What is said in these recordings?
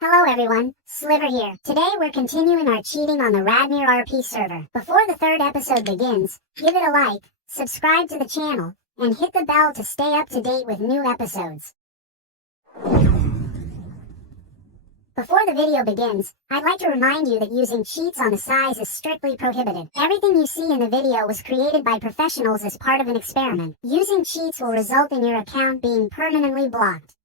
Hello everyone, Sliver here. Today we're continuing our cheating on the РАДМИР RP server. Before the third episode begins, give it a like, subscribe to the channel, and hit the bell to stay up to date with new episodes. Before the video begins, I'd like to remind you that using cheats on the size is strictly prohibited. Everything you see in the video was created by professionals as part of an experiment. Using cheats will result in your account being permanently blocked.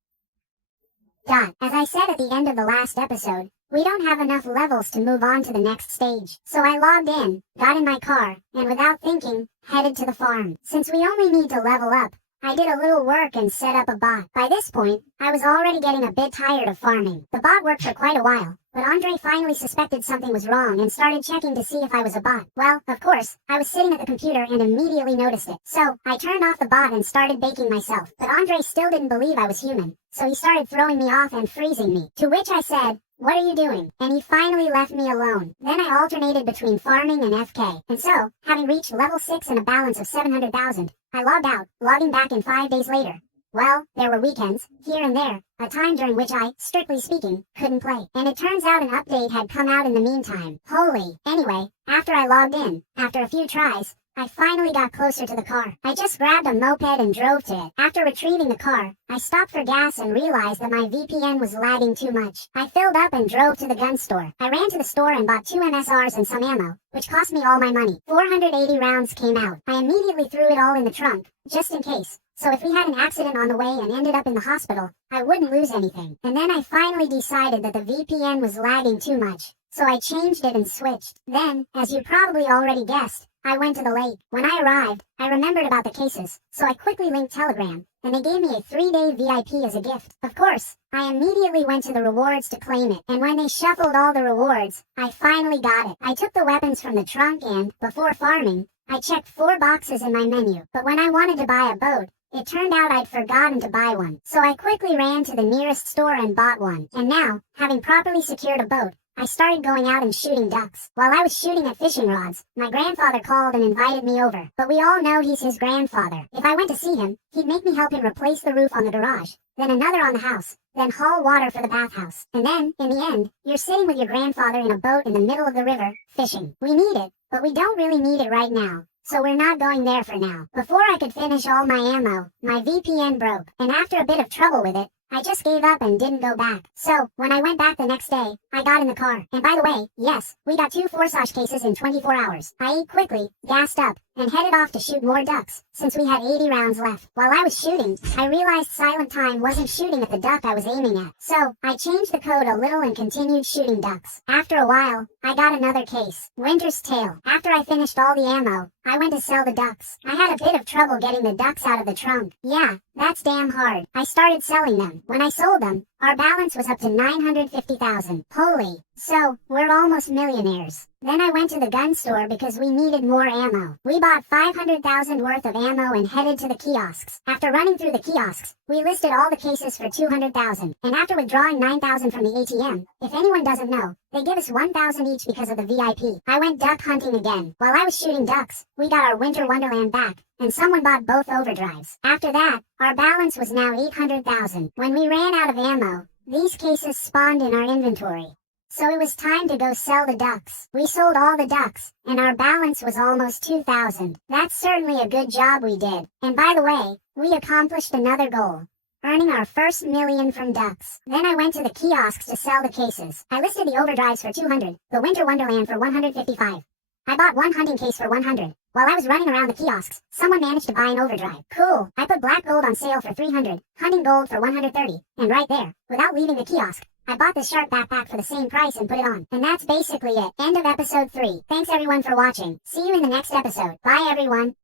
As I said at the end of the last episode, we don't have enough levels to move on to the next stage. So I logged in, got in my car, and without thinking, headed to the farm. Since we only need to level up, I did a little work and set up a bot. By this point, I was already getting a bit tired of farming. The bot worked for quite a while, but Andre finally suspected something was wrong and started checking to see if I was a bot. Well, of course, I was sitting at the computer and immediately noticed it. So, I turned off the bot and started baking myself. But Andre still didn't believe I was human, so he started throwing me off and freezing me. To which I said, "What are you doing?" And he finally left me alone. Then I alternated between farming and FK. And so, having reached level 6 and a balance of 700,000, I logged out, logging back in 5 days later. Well, there were weekends, here and there, a time during which I, strictly speaking, couldn't play. And it turns out an update had come out in the meantime. Holy. Anyway, after I logged in, after a few tries, I finally got closer to the car. I just grabbed a moped and drove to it. After retrieving the car, I stopped for gas and realized that my VPN was lagging too much. I filled up and drove to the gun store. I ran to the store and bought 2 MSRs and some ammo, which cost me all my money. 480 rounds came out. I immediately threw it all in the trunk, just in case. So if we had an accident on the way and ended up in the hospital, I wouldn't lose anything. And then I finally decided that the VPN was lagging too much. So I changed it and switched. Then, as you probably already guessed, I went to the lake. When I arrived, I remembered about the cases, so I quickly linked Telegram, and they gave me a 3-day VIP as a gift. Of course, I immediately went to the rewards to claim it, and when they shuffled all the rewards, I finally got it. I took the weapons from the trunk and, before farming, I checked 4 boxes in my menu. But when I wanted to buy a boat, it turned out I'd forgotten to buy one. So I quickly ran to the nearest store and bought one. And now, having properly secured a boat, I started going out and shooting ducks. While I was shooting at fishing rods, my grandfather called and invited me over. But we all know he's his grandfather. If I went to see him, he'd make me help him replace the roof on the garage, then another on the house, then haul water for the bathhouse. And then, in the end, you're sitting with your grandfather in a boat in the middle of the river, fishing. We need it, but we don't really need it right now. So we're not going there for now. Before I could finish all my ammo, my VPN broke. And after a bit of trouble with it, I just gave up and didn't go back. So, when I went back the next day, I got in the car. And by the way, yes, we got 2 Forsage cases in 24 hours. I ate quickly, gassed up, and headed off to shoot more ducks, since we had 80 rounds left. While I was shooting, I realized Silent Time wasn't shooting at the duck I was aiming at. So, I changed the code a little and continued shooting ducks. After a while, I got another case, Winter's Tale. After I finished all the ammo, I went to sell the ducks. I had a bit of trouble getting the ducks out of the trunk. Yeah, that's damn hard. I started selling them. When I sold them, our balance was up to 950,000. Holy. So, we're almost millionaires. Then I went to the gun store because we needed more ammo. We bought 500,000 worth of ammo and headed to the kiosks. After running through the kiosks, we listed all the cases for 200,000. And after withdrawing 9,000 from the ATM, if anyone doesn't know, they give us 1,000 each because of the VIP. I went duck hunting again. While I was shooting ducks, we got our Winter Wonderland back, and someone bought both overdrives. After that, our balance was now 800,000. When we ran out of ammo, these cases spawned in our inventory. So it was time to go sell the ducks. We sold all the ducks, and our balance was almost 2,000. That's certainly a good job we did. And by the way, we accomplished another goal, earning our first million from ducks. Then I went to the kiosks to sell the cases. I listed the overdrives for 200, the Winter Wonderland for 155. I bought 1 hunting case for 100. While I was running around the kiosks, someone managed to buy an overdrive. Cool. I put black gold on sale for 300, hunting gold for 130, and right there, without leaving the kiosk, I bought this shark backpack for the same price and put it on. And that's basically it. End of episode 3. Thanks everyone for watching. See you in the next episode. Bye everyone.